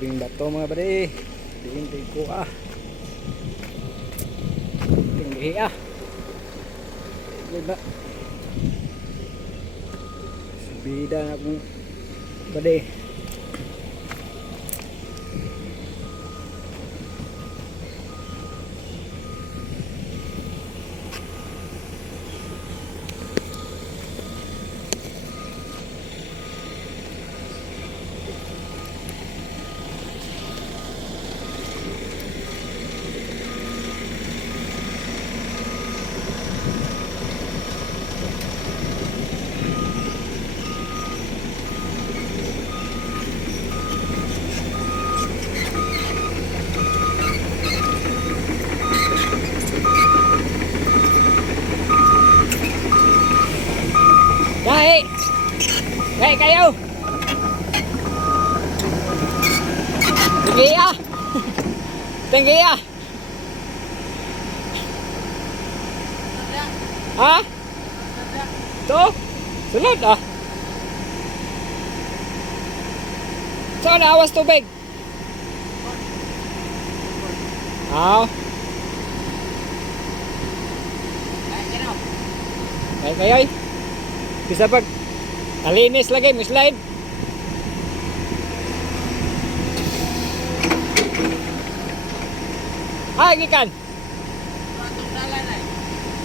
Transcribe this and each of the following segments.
Grabing bato mga pare. Tingin ko tinggi Good na. Subida na akong pare. Đây, đây kayo. Tinggi tinggi Ha? Tuh, sunod Saan awas tubig? Đây kayo. Bisa pag nalinis lagi, may slide. Gikan.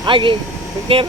Agi, pikir.